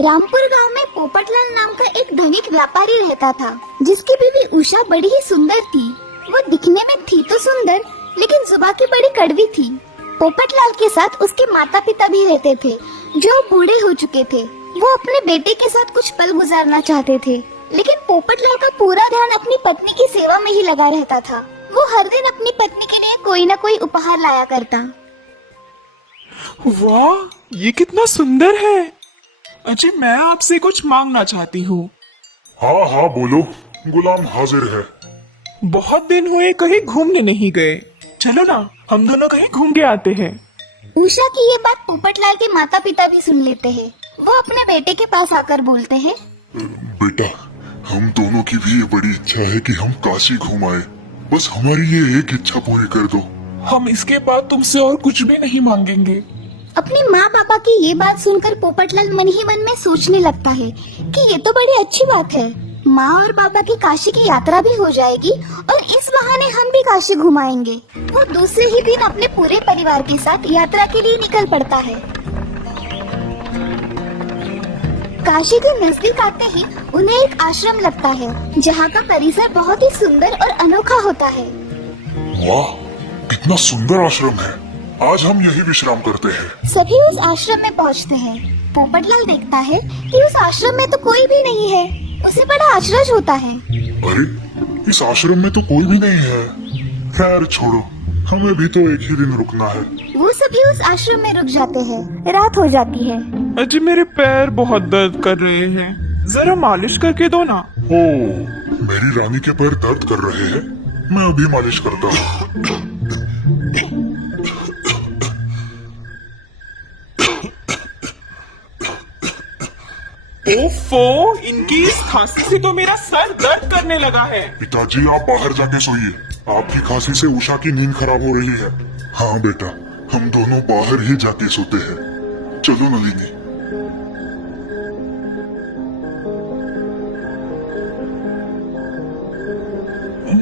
रामपुर गांव में पोपटलाल नाम का एक धनिक व्यापारी रहता था, जिसकी बीवी उषा बड़ी ही सुंदर थी। वो दिखने में थी तो सुंदर, लेकिन जुबान की बड़ी कड़वी थी। पोपटलाल के साथ उसके माता पिता भी रहते थे, जो बूढ़े हो चुके थे। वो अपने बेटे के साथ कुछ पल गुजारना चाहते थे, लेकिन पोपटलाल का पूरा ध्यान अपनी पत्नी की सेवा में ही लगा रहता था। वो हर दिन अपनी पत्नी के लिए कोई न कोई उपहार लाया करता। वाह, ये कितना सुंदर है। अजी, मैं आपसे कुछ मांगना चाहती हूँ। हाँ हाँ बोलो, गुलाम हाजिर है। बहुत दिन हुए कहीं घूमने नहीं गए, चलो ना हम दोनों कहीं घूम के आते हैं। उषा की ये बात पोपटलाल के माता पिता भी सुन लेते हैं। वो अपने बेटे के पास आकर बोलते हैं, बेटा, हम दोनों की भी ये बड़ी इच्छा है कि हम काशी घूम आए। बस हमारी ये एक इच्छा पूरी कर दो। हम इसके बाद तुमसे और कुछ भी नहीं मांगेंगे। अपने माँ पापा की ये बात सुनकर पोपटलाल मन ही मन में सोचने लगता है कि ये तो बड़ी अच्छी बात है। माँ और पापा की काशी की यात्रा भी हो जाएगी और इस बहाने हम भी काशी घुमाएंगे। वो दूसरे ही दिन अपने पूरे परिवार के साथ यात्रा के लिए निकल पड़ता है। काशी के नजदीक आते ही उन्हें एक आश्रम लगता है, जहाँ का परिसर बहुत ही सुंदर और अनोखा होता है। वाह, कितना सुंदर आश्रम है। आज हम यही विश्राम करते हैं। सभी उस आश्रम में पहुँचते हैं। पोपटलाल देखता है कि उस आश्रम में तो कोई भी नहीं है। उसे बड़ा आश्चर्य होता है। अरे, इस आश्रम में तो कोई भी नहीं है। खैर छोड़ो, हमें भी तो एक ही दिन रुकना है। वो सभी उस आश्रम में रुक जाते हैं। रात हो जाती है। अजी, मेरे पैर बहुत दर्द कर रहे हैं, जरा मालिश करके दो ना। ओ, मेरी रानी के पैर दर्द कर रहे हैं। मैं अभी मालिश करता हूँ। ओफो, इनकी इस खांसी से तो मेरा सर दर्द करने लगा है। पिताजी, आप बाहर जाके सोइए। आपकी खांसी से उषा की नींद खराब हो रही है। हाँ बेटा, हम दोनों बाहर ही जाके सोते हैं। चलो नलिनी।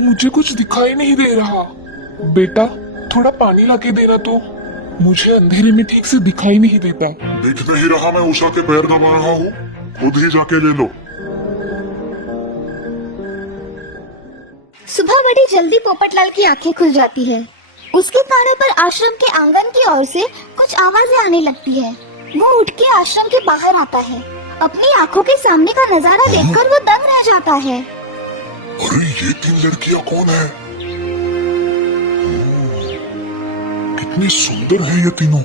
मुझे कुछ दिखाई नहीं दे रहा। बेटा, थोड़ा पानी लाके देना तो। मुझे अंधेरे में ठीक से दिखाई नहीं देता। दिख नहीं रहा मैं उषा के पैर दबा रहा हूँ, खुद ही जाके ले लो। सुबह बड़ी जल्दी पोपटलाल की आंखें खुल जाती है। उसके कानों पर आश्रम के आंगन की ओर से कुछ आवाजें आने लगती है। वो उठ के आश्रम के बाहर आता है। अपनी आंखों के सामने का नजारा देखकर वो दंग रह जाता है। अरे, ये 3 लड़कियां कौन है? कितनी सुंदर है ये तीनों,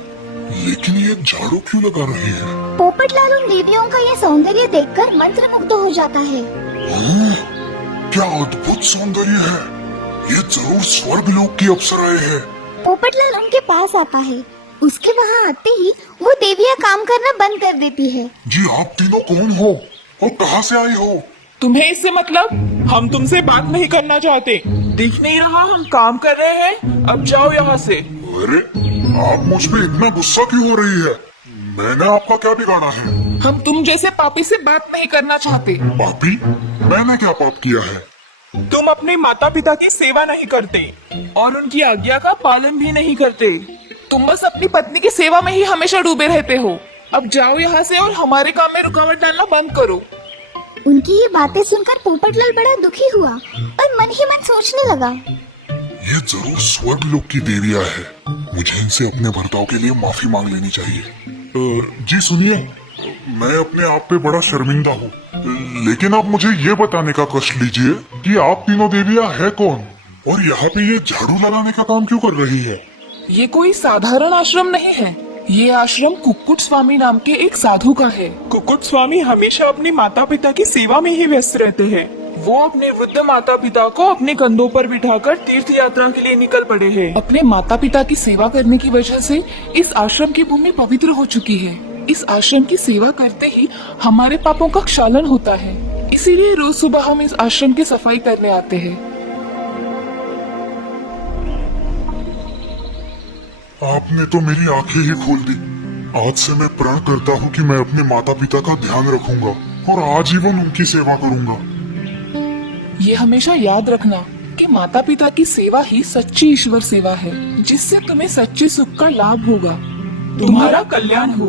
लेकिन ये झाड़ू क्यों लगा रही है? पोपटलाल उन देवियों का ये सौंदर्य देखकर मंत्रमुग्ध हो जाता है। क्या अद्भुत सौंदर्य है। ये जरूर स्वर्ग लोक की अप्सराएं हैं। पोपटलाल उनके पास आता है। उसके वहाँ आते ही वो देवियाँ काम करना बंद कर देती है। जी, आप तीनों कौन हो और कहाँ से आई हो? तुम्हें इससे मतलब? हम तुमसे बात नहीं करना चाहते। दिख नहीं रहा हम काम कर रहे हैं? अब जाओ यहाँ से। अरे, आप मुझ पे इतना गुस्सा क्यों हो रही है? मैंने आपका क्या बिगाड़ा है? हम तुम जैसे पापी से बात नहीं करना चाहते। पापी? मैंने क्या पाप किया है? तुम अपने माता पिता की सेवा नहीं करते और उनकी आज्ञा का पालन भी नहीं करते। तुम बस अपनी पत्नी की सेवा में ही हमेशा डूबे रहते हो। अब जाओ यहाँ से और हमारे काम में रुकावट डालना बंद करो। उनकी ये बातें सुनकर पोपटलाल बड़ा दुखी हुआ और मन ही मन सोचने लगा, ये जरूर स्वर्ग लोक की देवियां है। मुझे इनसे अपने बर्ताव के लिए माफी मांग लेनी चाहिए। जी सुनिए, मैं अपने आप पे बड़ा शर्मिंदा हूँ, लेकिन आप मुझे ये बताने का कष्ट लीजिए कि आप तीनों देवियां है कौन और यहाँ पे ये झाड़ू लगाने का काम क्यों कर रही है? ये कोई साधारण आश्रम नहीं है। ये आश्रम कुक्कुट स्वामी नाम के एक साधु का है। कुक्कुट स्वामी हमेशा अपने माता पिता की सेवा में ही व्यस्त रहते हैं। वो अपने वृद्ध माता पिता को अपने कंधों पर बिठाकर तीर्थ यात्रा के लिए निकल पड़े हैं। अपने माता पिता की सेवा करने की वजह से इस आश्रम की भूमि पवित्र हो चुकी है। इस आश्रम की सेवा करते ही हमारे पापों का क्षालन होता है। इसीलिए रोज सुबह हम इस आश्रम की सफाई करने आते हैं। आपने तो मेरी आंखें ही खोल दी। आज से मैं प्रण करता हूँ कि मैं अपने माता पिता का ध्यान रखूंगा और आजीवन उनकी सेवा करूंगा। ये हमेशा याद रखना कि माता पिता की सेवा ही सच्ची ईश्वर सेवा है, जिससे तुम्हें सच्चे सुख का लाभ होगा। तुम्हारा कल्याण हो।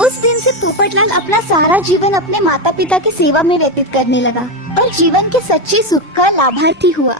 उस दिन से पोपटलाल अपना सारा जीवन अपने माता पिता की सेवा में व्यतीत करने लगा और जीवन के सच्चे सुख का लाभार्थी हुआ।